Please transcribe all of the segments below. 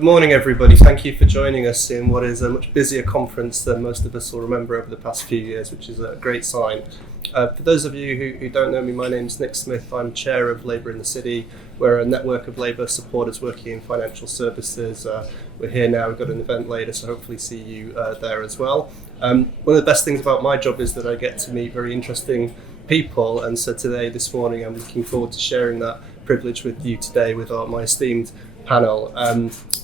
Good morning, everybody. Thank you for joining us in what is a much busier conference than most of us will remember over the past few years, which is a great sign. For those of you who don't know me, my name's Nick Smith. I'm Chair of Labour in the City. We're a network of Labour supporters working in financial services. We're here now. We've got an event later, so hopefully see you there as well. One of the best things about my job is that I get to meet very interesting people, and so this morning, I'm looking forward to sharing that privilege with you today with my esteemed panel.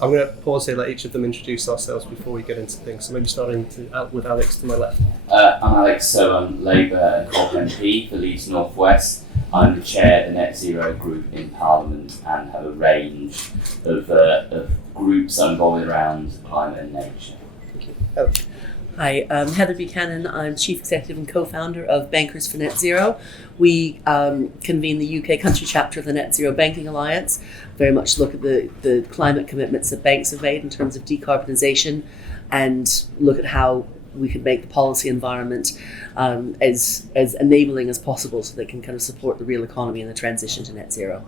I'm going to pause here, let each of them introduce ourselves before we get into things. So maybe starting with Alex to my left. I'm Alex, so I'm Labour and Cllr MP for Leeds North West. I'm the chair of the Net Zero group in Parliament and have a range of groups involved around climate and nature. Thank you. Heather. Hi, Heather Buchanan. I'm Chief Executive and Co-founder of Bankers for Net Zero. We convene the UK country chapter of the Net Zero Banking Alliance, very much look at the climate commitments that banks have made in terms of decarbonisation and look at how we could make the policy environment as enabling as possible so they can kind of support the real economy and the transition to net zero.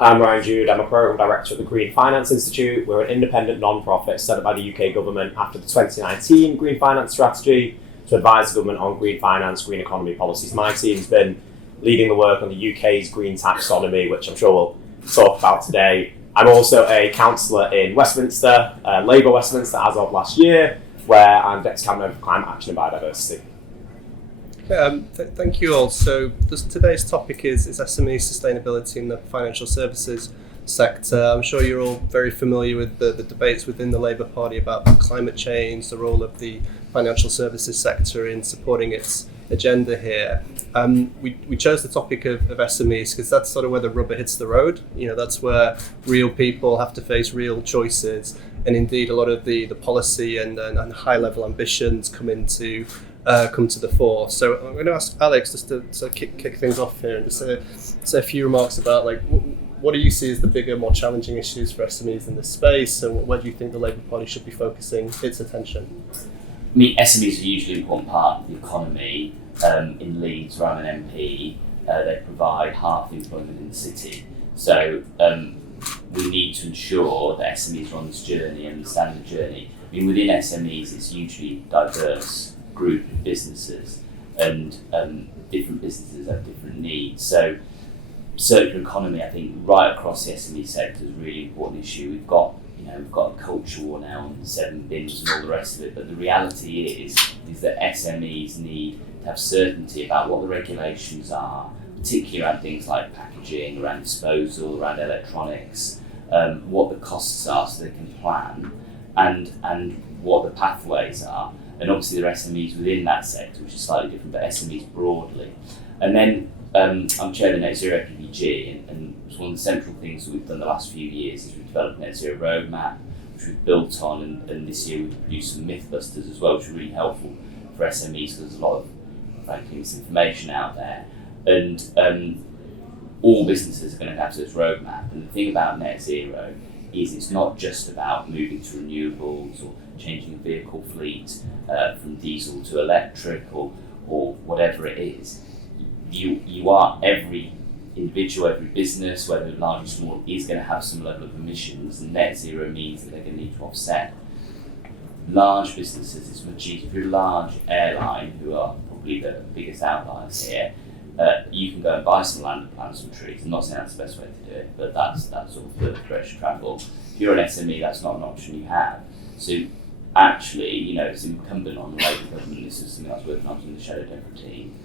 I'm Jude. I'm a Programme Director at the Green Finance Institute. We're an independent non-profit set up by the UK government after the 2019 Green Finance Strategy to advise the government on green finance, green economy policies. My team's been leading the work on the UK's green taxonomy, which I'm sure we'll talk about today. I'm also a councillor in Westminster, Labour Westminster as of last year, where I'm Deputy Cabinet for Climate Action and Biodiversity. Thank you all. So today's topic is SME sustainability in the financial services sector. I'm sure you're all very familiar with the debates within the Labour Party about climate change, the role of the financial services sector in supporting its agenda here. We chose the topic of SMEs because that's sort of where the rubber hits the road. You know, that's where real people have to face real choices, and indeed a lot of the policy and high level ambitions come to the fore. So I'm going to ask Alex just to sort of kick things off here and just say a few remarks about what do you see as the bigger, more challenging issues for SMEs in this space, and where do you think the Labour Party should be focusing its attention? I mean, SMEs are a hugely important part of the economy. In Leeds, where I'm an MP, they provide half the employment in the city. So we need to ensure that SMEs are on this journey and understand the journey. I mean, within SMEs, it's hugely diverse group of businesses, and different businesses have different needs. So circular economy, I think, right across the SME sector is a really important issue. We've got a culture war now on 7 bins and all the rest of it, but the reality is that SMEs need to have certainty about what the regulations are, particularly around things like packaging, around disposal, around electronics, what the costs are so they can plan, and what the pathways are. And obviously there are SMEs within that sector, which is slightly different, but SMEs broadly. And then I'm chair of the Net Zero PPG, and one of the central things that we've done the last few years is we've developed a Net Zero roadmap, which we've built on, and this year we've produced some Mythbusters as well, which are really helpful for SMEs because there's a lot of, frankly, misinformation out there. And all businesses are going to have this roadmap. And the thing about Net Zero is it's not just about moving to renewables or changing a vehicle fleet from diesel to electric or whatever it is. You are, every individual, every business, whether large or small, is going to have some level of emissions, and net zero means that they're going to need to offset. Large businesses, it's much easier. If you're a large airline, who are probably the biggest outliers here, you can go and buy some land and plant some trees. I'm not saying that's the best way to do it, but that's sort of the direction of travel. If you're an SME, that's not an option you have. So actually, it's incumbent on the Labour government, this is something I was working on in the Shadow Democrat team,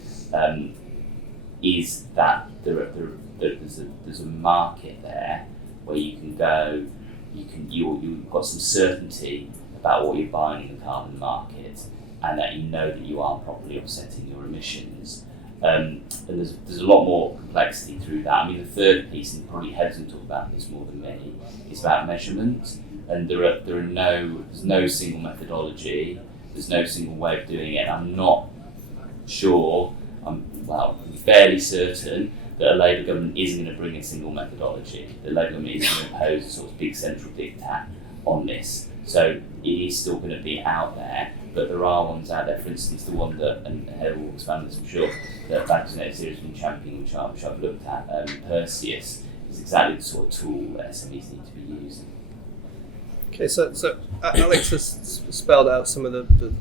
is that there's a market there where you can go, you've got some certainty about what you're buying in the carbon market, and that you know that you are properly offsetting your emissions. And there's a lot more complexity through that. I mean, the third piece, and probably Heather's going to talk about this more than me, is about measurement. And there's no single methodology, there's no single way of doing it. I'm not sure, I'm fairly certain that a Labour government isn't going to bring a single methodology. The Labour government is going to impose a sort of big central diktat on this. So it is still going to be out there, but there are ones out there. For instance, the one that, and Heather will expand this, I'm sure, that Bankers Net Zero has been championing, which I've looked at, Perseus, is exactly the sort of tool that SMEs need to be using. Okay, so Alex has spelled out some of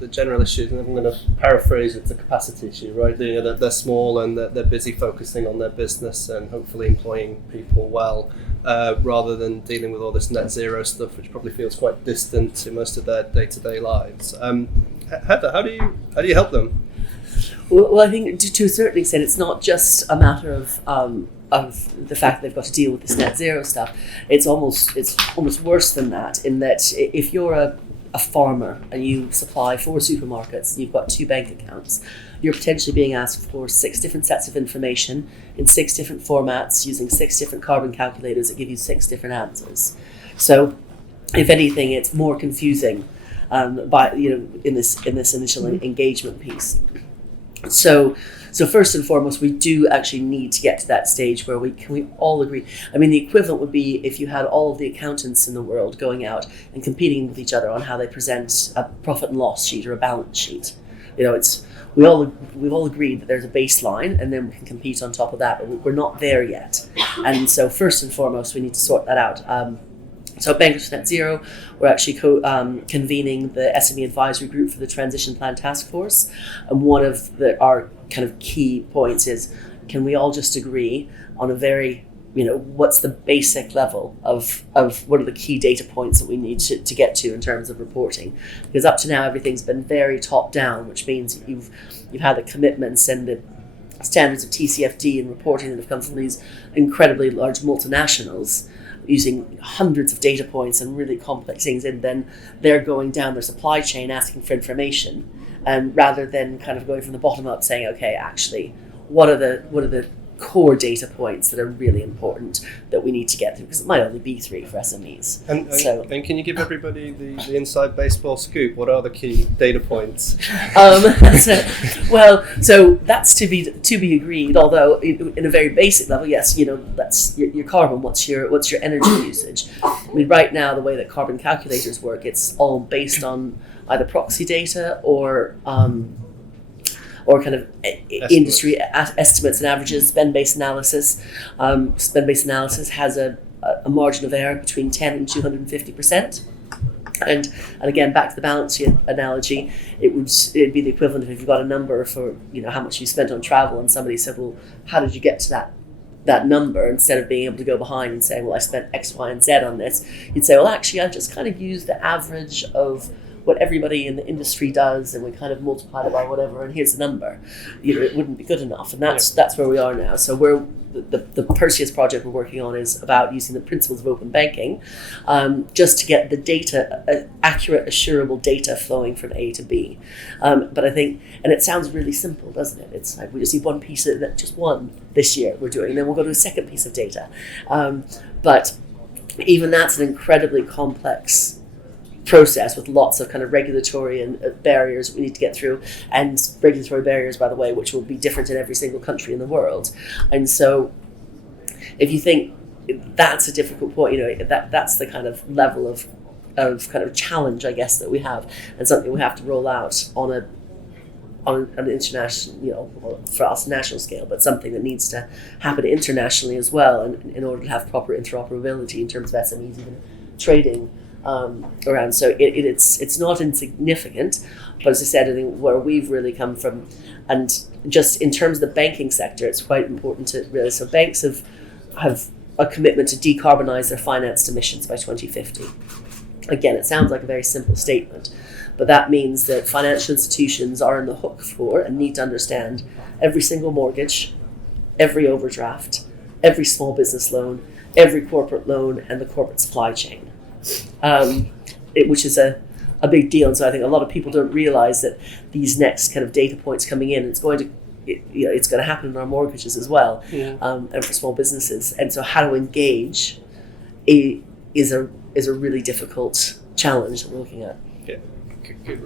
the general issues, and I'm going to paraphrase it. It's a capacity issue, right? They're small and they're busy focusing on their business and hopefully employing people well, rather than dealing with all this net zero stuff, which probably feels quite distant to most of their day-to-day lives. Heather, how do you help them? Well, I think to a certain extent, it's not just a matter of the fact that they've got to deal with this net zero stuff. It's almost worse than that, in that if you're a farmer and you supply 4 supermarkets and you've got 2 bank accounts, you're potentially being asked for 6 different sets of information in 6 different formats using 6 different carbon calculators that give you 6 different answers. So, if anything, it's more confusing in this initial engagement piece. So first and foremost, we do actually need to get to that stage where we all agree. I mean, the equivalent would be if you had all of the accountants in the world going out and competing with each other on how they present a profit and loss sheet or a balance sheet. We've all agreed that there's a baseline, and then we can compete on top of that, but we're not there yet. And so first and foremost, we need to sort that out. So Bankers for Net Zero, we're actually convening the SME advisory group for the Transition Plan Task Force. And one of our kind of key points is, can we all just agree on a very, what's the basic level of what are the key data points that we need to get to in terms of reporting? Because up to now, everything's been very top down, which means you've had the commitments and the standards of TCFD and reporting that have come from these incredibly large multinationals, using hundreds of data points and really complex things, and then they're going down their supply chain asking for information, and rather than kind of going from the bottom up saying, okay, actually, what are the core data points that are really important that we need to get through, because it might only be 3 for SMEs. And can you give everybody the inside baseball scoop? What are the key data points? Well, so that's to be agreed. Although in a very basic level, yes, that's your carbon. What's your energy usage? I mean, right now the way that carbon calculators work, it's all based on either proxy data or kind of industry estimates and averages, spend-based analysis. Spend-based analysis has a margin of error between 10 and 250%. And again, back to the balance sheet analogy, it'd be the equivalent of if you've got a number for how much you spent on travel, and somebody said, well, how did you get to that number? Instead of being able to go behind and saying, well, I spent X, Y, and Z on this, you'd say, well, actually, I just kind of used the average of what everybody in the industry does, and we kind of multiply it by whatever, and here's the number. It wouldn't be good enough, and that's where we are now. So the Perseus project we're working on is about using the principles of open banking, just to get the data, accurate, assurable data flowing from A to B. But I think, and it sounds really simple, doesn't it? It's like we just need one piece of that, just one this year we're doing, and then we'll go to a second piece of data. But even that's an incredibly complex process with lots of kind of regulatory and barriers we need to get through, and regulatory barriers, by the way, which will be different in every single country in the world. And so if you think that's a difficult point, that's the kind of level of kind of challenge, I guess, that we have, and something we have to roll out on an international, for us, national scale, but something that needs to happen internationally as well, and in order to have proper interoperability in terms of SMEs even trading around. So it's not insignificant, but as I said, I think where we've really come from, and just in terms of the banking sector, it's quite important to realize. So banks have a commitment to decarbonize their financed emissions by 2050. Again, it sounds like a very simple statement, but that means that financial institutions are on the hook for and need to understand every single mortgage, every overdraft, every small business loan, every corporate loan, and the corporate supply chain. Which is a big deal, and so I think a lot of people don't realize that these next kind of data points coming in, it's going to happen in our mortgages as well, and for small businesses. And so how to engage is a really difficult challenge that we're looking at. Yeah.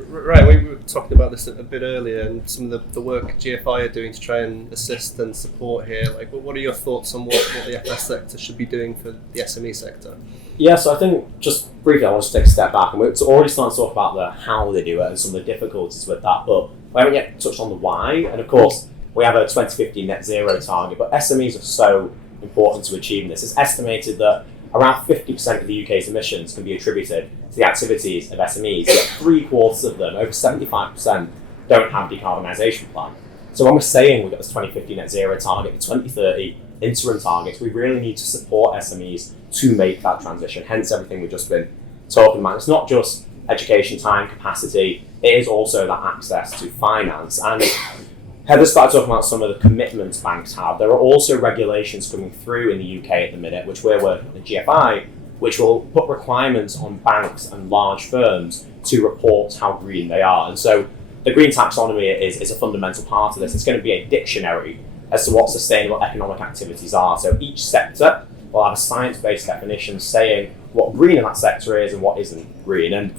Right, we were talking about this a bit earlier, and some of the work GFI are doing to try and assist and support here. Like, what are your thoughts on what the FS sector should be doing for the SME sector? Yeah, so I think just briefly I want to take a step back, and we're already starting to talk about the how they do it and some of the difficulties with that, but we haven't yet touched on the why. And of course, we have a 2050 net zero target, but SMEs are so important to achieving this. It's estimated that around 50% of the UK's emissions can be attributed to the activities of SMEs, yet 3/4 of them, over 75%, don't have a decarbonisation plan. So when we're saying we've got this 2050 net zero target, the 2030 interim targets, we really need to support SMEs to make that transition, hence everything we've just been talking about. It's not just education, time, capacity, it is also that access to finance. And Heather started talking about some of the commitments banks have. There are also regulations coming through in the UK at the minute, which we're working with the GFI, which will put requirements on banks and large firms to report how green they are. And so the green taxonomy is a fundamental part of this. It's going to be a dictionary as to what sustainable economic activities are. So each sector will have a science-based definition saying what green in that sector is and what isn't green. And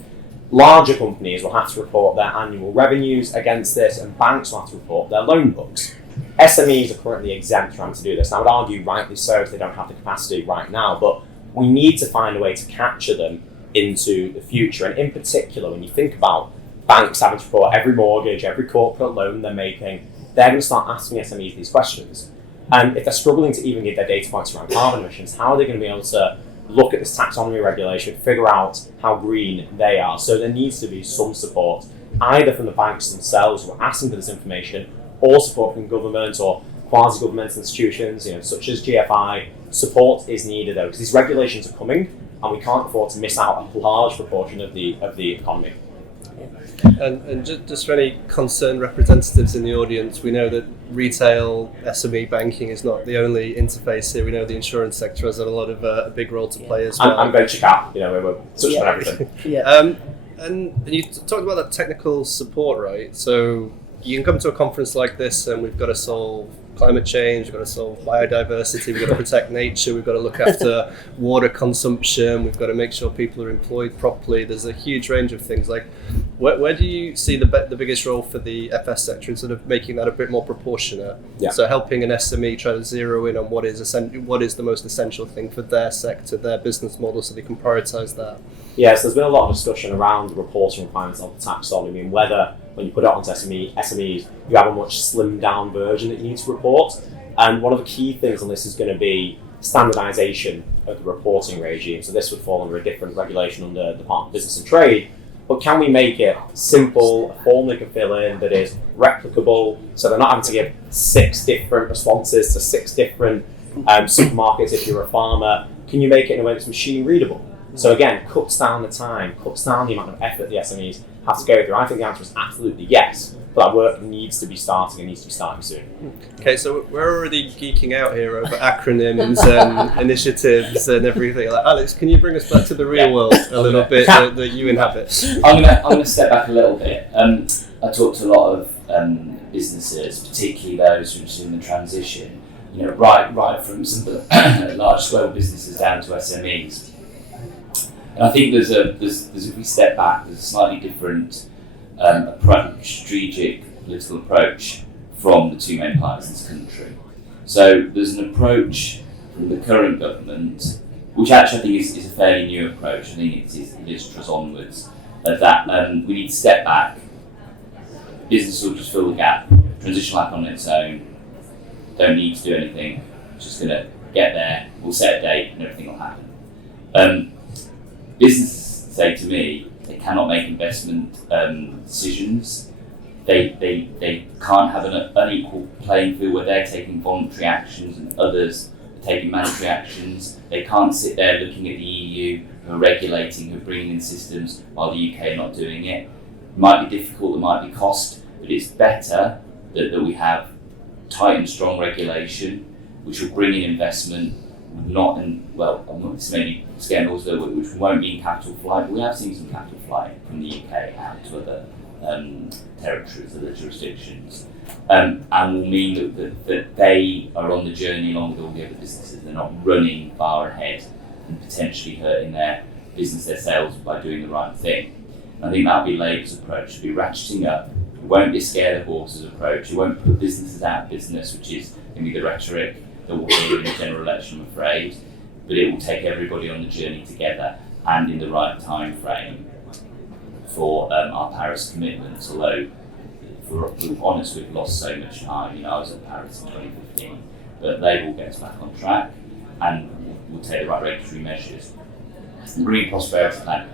larger companies will have to report their annual revenues against this, and banks will have to report their loan books. SMEs are currently exempt from having to do this. And I would argue rightly so if they don't have the capacity right now, but we need to find a way to capture them into the future. And in particular, when you think about banks having to report every mortgage, every corporate loan they're making, they're going to start asking SMEs these questions. And if they're struggling to even give their data points around carbon emissions, how are they going to be able to look at this taxonomy regulation, figure out how green they are? So there needs to be some support, either from the banks themselves who are asking for this information, or support from government or quasi-governmental institutions, such as GFI. Support is needed though, because these regulations are coming, and we can't afford to miss out a large proportion of the economy. And just for any concerned representatives in the audience, we know that retail SME banking is not the only interface here. We know the insurance sector has a lot of a big role to play as well. And venture cap, we're touching on everything. And you talked about that technical support, right? So you can come to a conference like this and we've got to solve climate change, we've got to solve biodiversity, we've got to protect nature, we've got to look after water consumption, we've got to make sure people are employed properly. There's a huge range of things. Like, where do you see the biggest role for the FS sector in sort of making that a bit more proportionate? Yeah. So helping an SME try to zero in on what is the most essential thing for their sector, their business model, so they can prioritise that. Yes, there's been a lot of discussion around the reporting requirements of the taxonomy and whether, when you put it onto SMEs, you have a much slimmed down version that you need to report. And one of the key things on this is going to be standardisation of the reporting regime. So this would fall under a different regulation under the Department of Business and Trade. But can we make it simple, a form they can fill in that is replicable, so they're not having to give 6 different responses to 6 different supermarkets if you're a farmer? Can you make it in a way that's machine readable? So again, cuts down the time, cuts down the amount of effort the SMEs have to go through. I think the answer is absolutely yes, but that work needs to be starting and needs to be starting soon. Okay, so we're already geeking out here over acronyms and initiatives and everything. Like, Alex, can you bring us back to the real world a little bit that you inhabit? I'm gonna step back a little bit. I talked to a lot of businesses, particularly those who are in the transition. Right from some of the large scale businesses down to SMEs. And I think there's if we step back, there's a slightly different approach, strategic political approach from the two main parties in this country. So there's an approach from the current government, which actually I think is a fairly new approach. I think it's Liz Truss onwards, that we need to step back. Business will just fill the gap. Transition will happen on its own. Don't need to do anything. Just going to get there. We'll set a date and everything will happen. Businesses say to me they cannot make investment decisions. They can't have an unequal playing field where they're taking voluntary actions and others are taking mandatory actions. They can't sit there looking at the EU who are regulating, who are bringing in systems while the UK are not doing it. It might be difficult, there might be cost, but it's better that we have tight and strong regulation which will bring in investment. I'm not maybe scandals which won't be in capital flight, but we have seen some capital flight from the UK out to other territories, other jurisdictions, and will mean that they are on the journey along with all the other businesses. They're not running far ahead and potentially hurting their business, their sales by doing the right thing. I think that'll be Labour's approach, it'll be ratcheting up. It won't be a scare the horses approach. It won't put businesses out of business, which is going to be the rhetoric that will be in the general election, I'm afraid, but it will take everybody on the journey together and in the right time frame for our Paris commitments. Although, if we're honest, we've lost so much time. I was at Paris in 2015, but they will get us back on track, and we'll take the right regulatory measures. The Green Prosperity Plan,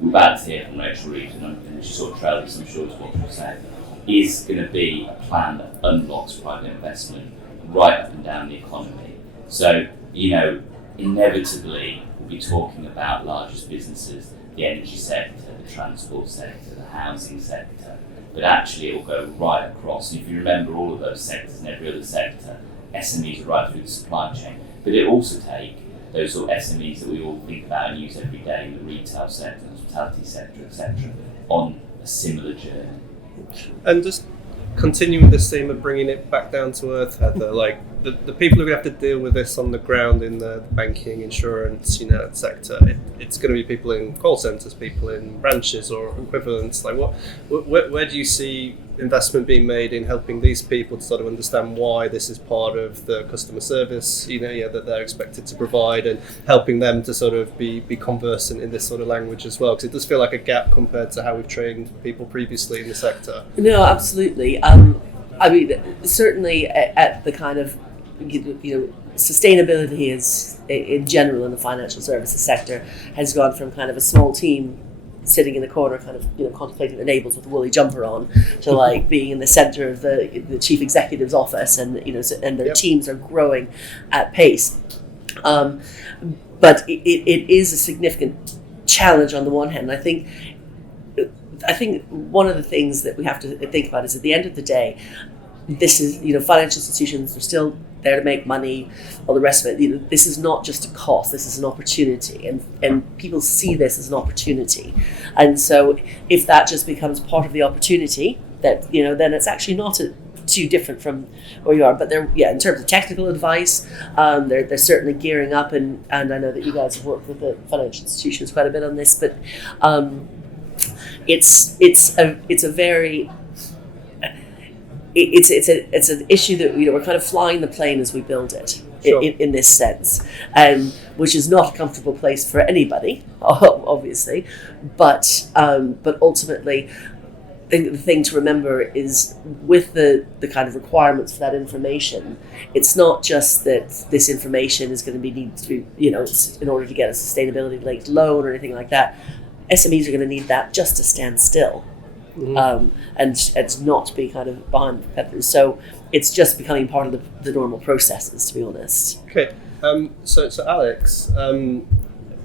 we're about to hear from Rachel Reeves, and she sort of trailed this, I'm sure is what she'll say, is going to be a plan that unlocks private investment right up and down the economy. So, inevitably we'll be talking about largest businesses, the energy sector, the transport sector, the housing sector, but actually it will go right across. And if you remember all of those sectors and every other sector, SMEs are right through the supply chain. But it also take those sort of SMEs that we all think about and use every day in the retail sector, the hospitality sector, etc., on a similar journey. And just continuing this theme of bringing it back down to earth, Heather, like the people who are going to have to deal with this on the ground in the banking, insurance, sector, it's going to be people in call centres, people in branches or equivalents. Like, where do you see investment being made in helping these people to sort of understand why this is part of the customer service, that they're expected to provide, and helping them to sort of be conversant in this sort of language as well? Because it does feel like a gap compared to how we've trained people previously in the sector. No, absolutely. Certainly at the kind of, sustainability is in general in the financial services sector has gone from kind of a small team sitting in the corner, kind of contemplating the neighbours with a woolly jumper on, to like being in the centre of the chief executive's office, and and their teams are growing at pace. But it is a significant challenge on the one hand. I think one of the things that we have to think about is, at the end of the day, this is, financial institutions are still there to make money, all the rest of it. This is not just a cost, this is an opportunity, and people see this as an opportunity. And so if that just becomes part of the opportunity, that then it's actually not too different from where you are. But in terms of technical advice, they're certainly gearing up, and I know that you guys have worked with the financial institutions quite a bit on this, but it's an issue that we're kind of flying the plane as we build it. Sure. in this sense, which is not a comfortable place for anybody, obviously, but ultimately, the thing to remember is, with the kind of requirements for that information, it's not just that this information is going to need to be, in order to get a sustainability linked loan or anything like that. SMEs are going to need that just to stand still. Mm-hmm. And not be kind of behind the competitors. So it's just becoming part of the normal processes, to be honest. Okay, so Alex,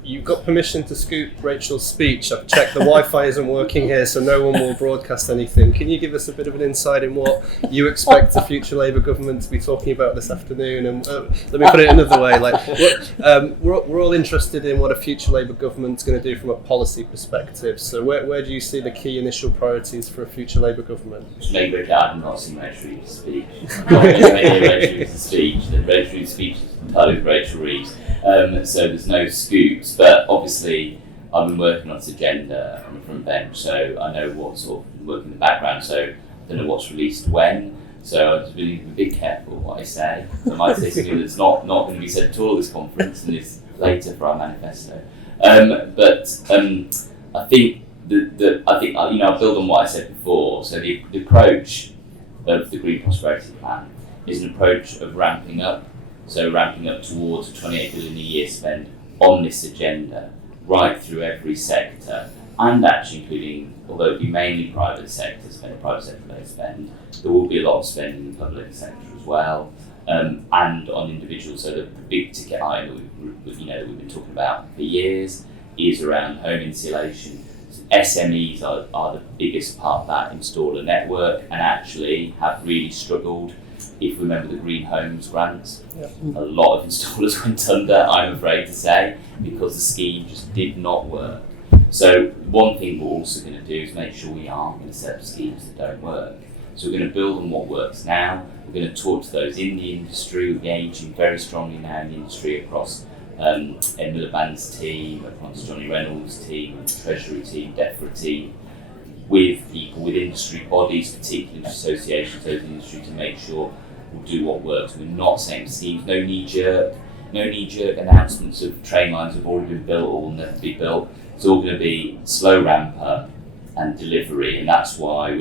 you've got permission to scoop Rachel's speech. I've checked the Wi-Fi isn't working here, so no one will broadcast anything. Can you give us a bit of an insight in what you expect the future Labour government to be talking about this afternoon? And let me put it another way: we're all interested in what a future Labour government's going to do from a policy perspective. So where do you see the key initial priorities for a future Labour government? Just make it clear, I've not seen Rachel Reeves' speech. Rachel Reeves' speech. The Rachel Reeves' speech is entirely with Rachel Reeves. So there's no scoops, but obviously I've been working on this agenda on the front bench, so I know what's sort of working in the background, so I don't know what's released when, so I just really be a bit careful what I say. I might say something that's not going to be said at all at this conference and is later for our manifesto. I think I'll build on what I said before. So the approach of the Green Prosperity Plan is an approach of ramping up. So ramping up towards a 28 billion a year spend on this agenda, right through every sector, and actually including, although it be mainly private sector based spend, there will be a lot of spending in the public sector as well, and on individuals. So the big ticket item that we've been talking about for years is around home insulation. SMEs are the biggest part of that installer network, and actually have really struggled. If you remember the Green Homes grants, a lot of installers went under, I'm afraid to say, because the scheme just did not work. So one thing we're also going to do is make sure we aren't going to set up schemes that don't work. So we're going to build on what works now. We're going to talk to those in the industry. We're engaging very strongly now in the industry across Ed Miliband's team, across Johnny Reynolds' team, Treasury team, DEFRA team, with people, with industry bodies, particularly associations of the industry, to make sure we'll do what works. We're not saying schemes, no knee-jerk announcements of train lines have already been built or will never be built. It's all going to be slow ramp up and delivery, and that's why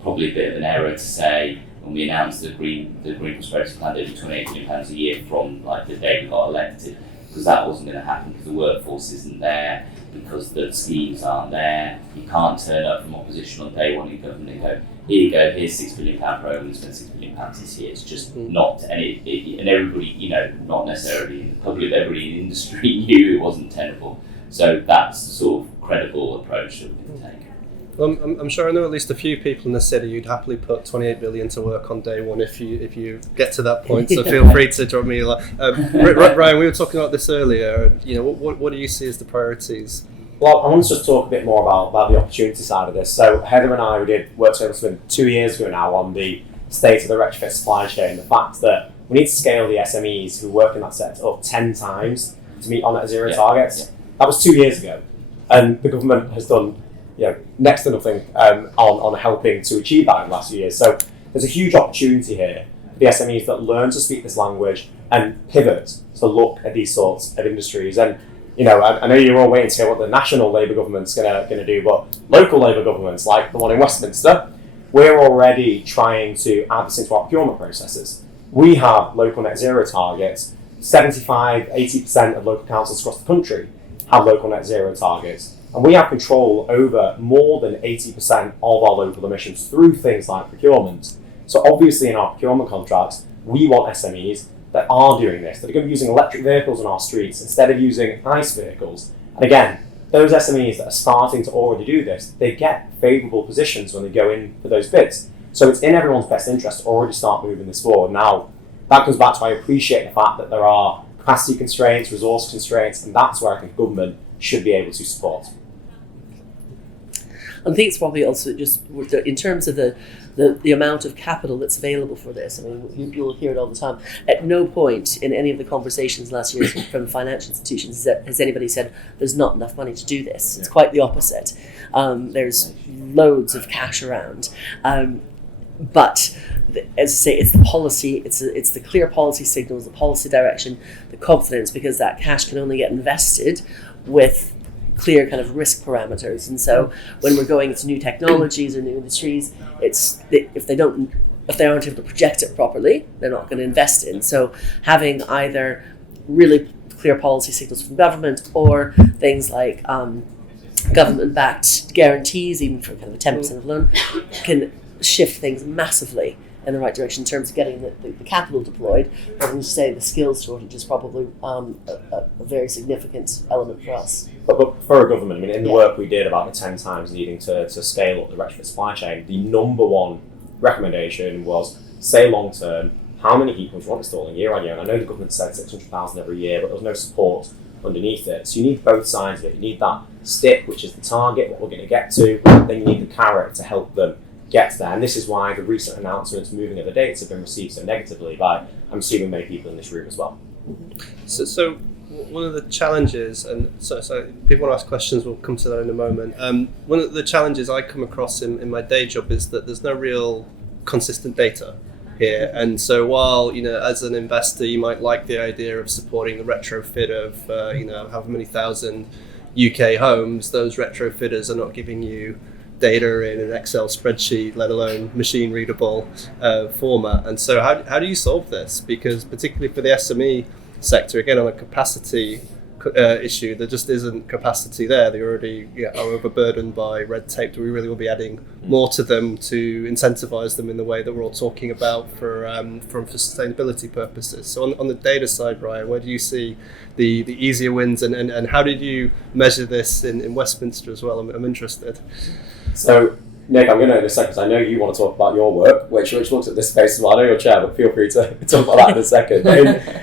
probably a bit of an error to say, when we announced the Green Prosperity Plan, it'd be £28 billion a year from like the day we got elected, because that wasn't going to happen because the workforce isn't there, because the schemes aren't there. You can't turn up from opposition on day one in government and go, here you go, here's £6 billion programme, spend £6 billion this year. It's just not, and and everybody, not necessarily in the public, everybody in the industry knew it wasn't tenable. So that's the sort of credible approach that we can take. Well, I'm sure I know at least a few people in the city who'd happily put 28 billion to work on day one if you get to that point. So feel free to drop me a line. Ryan, we were talking about this earlier. What do you see as the priorities? Well, I want to just talk a bit more about the opportunity side of this. So Heather and I, we did work together, it's been 2 years ago now, on the state of the retrofit supply chain. The fact that we need to scale the SMEs who work in that sector up 10 times to meet on net zero targets. Yeah. That was 2 years ago, and the government has done next to nothing on helping to achieve that in the last few years. So there's a huge opportunity here for the SMEs that learn to speak this language and pivot to look at these sorts of industries. And I know you're all waiting to hear what the national Labour government's going to do, but local Labour governments, like the one in Westminster, we're already trying to add this into our procurement processes. We have local net zero targets. 75-80% of local councils across the country have local net zero targets. And we have control over more than 80% of our local emissions through things like procurement. So obviously in our procurement contracts, we want SMEs that are doing this, that are going to be using electric vehicles on our streets instead of using ICE vehicles. And again, those SMEs that are starting to already do this, they get favourable positions when they go in for those bids. So it's in everyone's best interest to already start moving this forward. Now, that comes back to I appreciate the fact that there are capacity constraints, resource constraints, and that's where I think government should be able to support. I think it's probably also just in terms of the amount of capital that's available for this. I mean, you'll hear it all the time. At no point in any of the conversations last year from financial institutions has anybody said there's not enough money to do this. It's quite the opposite. There's loads of cash around. But as I say, it's the policy, it's the clear policy signals, the policy direction, the confidence, because that cash can only get invested with clear kind of risk parameters. And so when we're going into new technologies or new industries, if they aren't able to project it properly, they're not going to invest in. So having either really clear policy signals from government or things like government-backed guarantees, even for kind of a 10% of loan, can shift things massively in the right direction in terms of getting the capital deployed. But we say the skills shortage is probably a very significant element for us. But for a government, I mean, in the work we did about the 10 times needing to scale up the retrofit supply chain, the number one recommendation was, say long term, how many people do you want installing year on year? And I know the government said 600,000 every year, but there was no support underneath it. So you need both sides of it. You need that stick, which is the target, what we're going to get to, then you need the carrot to help them get there. And this is why the recent announcements moving of the dates have been received so negatively by, I'm assuming, many people in this room as well. So one of the challenges, and so people want to ask questions, we'll come to that in a moment. One of the challenges I come across in my day job is that there's no real consistent data here. And so while, as an investor, you might like the idea of supporting the retrofit of, however many thousand UK homes, those retrofitters are not giving you data in an Excel spreadsheet, let alone machine readable format. And so how do you solve this? Because particularly for the SME sector, again, on a capacity issue, there just isn't capacity there. They already are overburdened by red tape. Do we really will be adding more to them to incentivize them in the way that we're all talking about for sustainability purposes? So on the data side, Ryan, where do you see the easier wins, and how did you measure this in Westminster as well? I'm interested. So, Nick, I'm going to in a second, because I know you want to talk about your work, which looks at this space as well. I know you're chair, but feel free to talk about that in a second.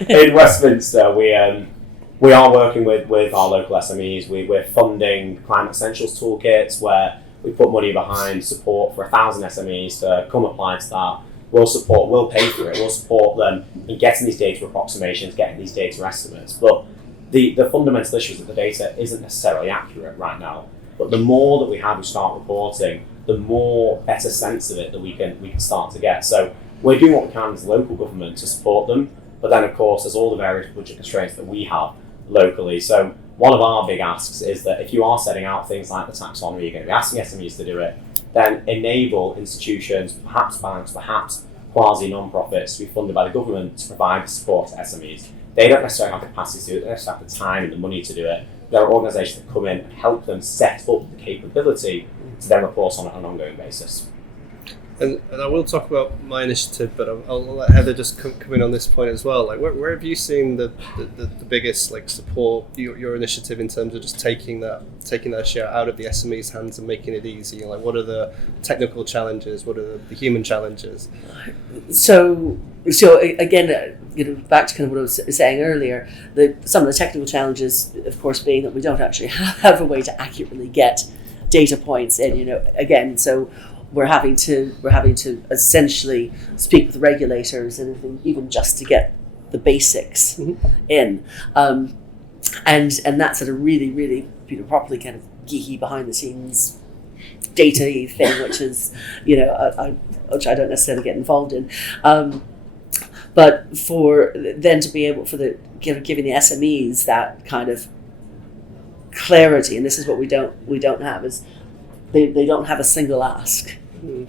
In Westminster, we are working with our local SMEs. We're funding Climate Essentials toolkits, where we put money behind support for 1,000 SMEs to come apply to that. We'll pay for it. We'll support them in getting these data approximations, getting these data estimates. But the fundamental issue is that the data isn't necessarily accurate right now. But the more that we have who start reporting, the more better sense of it that we can start to get. So we're doing what we can as local government to support them. But then, of course, there's all the various budget constraints that we have locally. So one of our big asks is that if you are setting out things like the taxonomy, you're going to be asking SMEs to do it, then enable institutions, perhaps banks, perhaps quasi non-profits to be funded by the government to provide support to SMEs. They don't necessarily have the capacity to do it, they don't necessarily have the time and the money to do it. There are organisations that come in and help them set up the capability to then report on it on an ongoing basis. And I will talk about my initiative, but I'll let Heather just come in on this point as well. Like, where have you seen the biggest like support your initiative in terms of just taking that share out of the SMEs' hands and making it easy? Like, what are the technical challenges? What are the human challenges? So again, back to kind of what I was saying earlier, some of the technical challenges, of course, being that we don't actually have a way to accurately get data points in. Again, so. We're having to essentially speak with regulators and everything, even just to get the basics in, and that's at a really, really properly kind of geeky behind the scenes data thing, which is which I don't necessarily get involved in, but for then to be able giving the SMEs that kind of clarity, and this is what we don't have is they don't have a single ask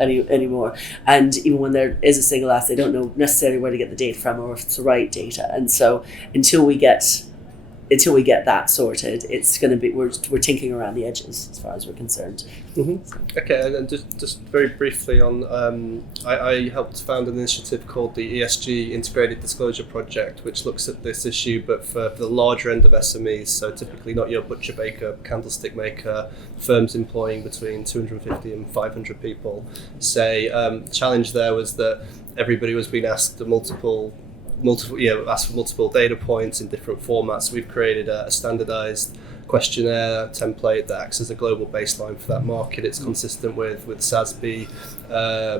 anymore, and even when there is a single ask, they don't know necessarily where to get the data from or if it's the right data. And so until we get that sorted, it's going to be we're tinkering around the edges as far as we're concerned. Okay, and just very briefly on, I helped found an initiative called the ESG Integrated Disclosure Project, which looks at this issue, but for the larger end of SMEs. So typically not your butcher, baker, candlestick maker, firms employing between 250 and 500 people. The challenge there was that everybody was being asked multiple asked for multiple data points in different formats. We've created a standardized questionnaire template that acts as a global baseline for that market. It's consistent with SASB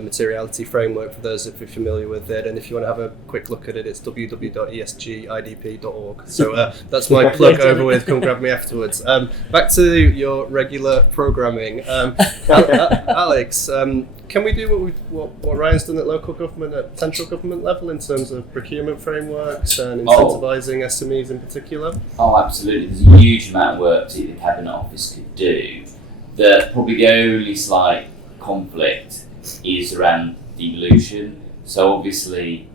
materiality framework for those if you're familiar with it, and if you want to have a quick look at it, it's www.esgidp.org. So that's my plug over with. Come grab me afterwards. Back to your regular programming. Alex, can we do what Ryan's done at local government, at central government level, in terms of procurement frameworks and incentivising SMEs in particular? Oh, absolutely. There's a huge amount of work that the Cabinet Office could do. Probably the only slight conflict is around devolution. So obviously,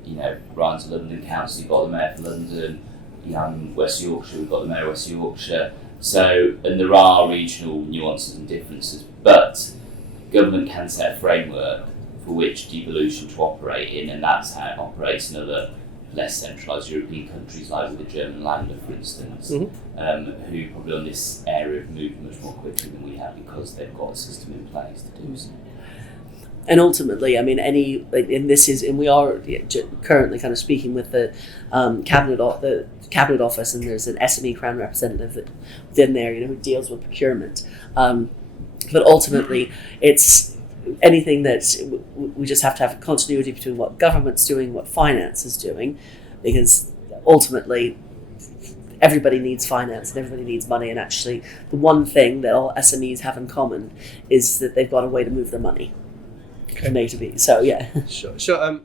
Ryan's a London council, you've got the Mayor for London, in West Yorkshire, we've got the Mayor of West Yorkshire. So, and there are regional nuances and differences, but government can set a framework for which devolution to operate in, and that's how it operates in other less centralised European countries, like with the German Länder, for instance, who probably on this area have moved much more quickly than we have because they've got a system in place to do so. And ultimately, I mean, we are currently kind of speaking with the cabinet office, and there's an SME Crown representative within there, who deals with procurement. But ultimately, it's anything that we just have to have continuity between what government's doing, what finance is doing, because ultimately everybody needs finance and everybody needs money. And actually, the one thing that all SMEs have in common is that they've got a way to move their money from A to B. So yeah. Sure.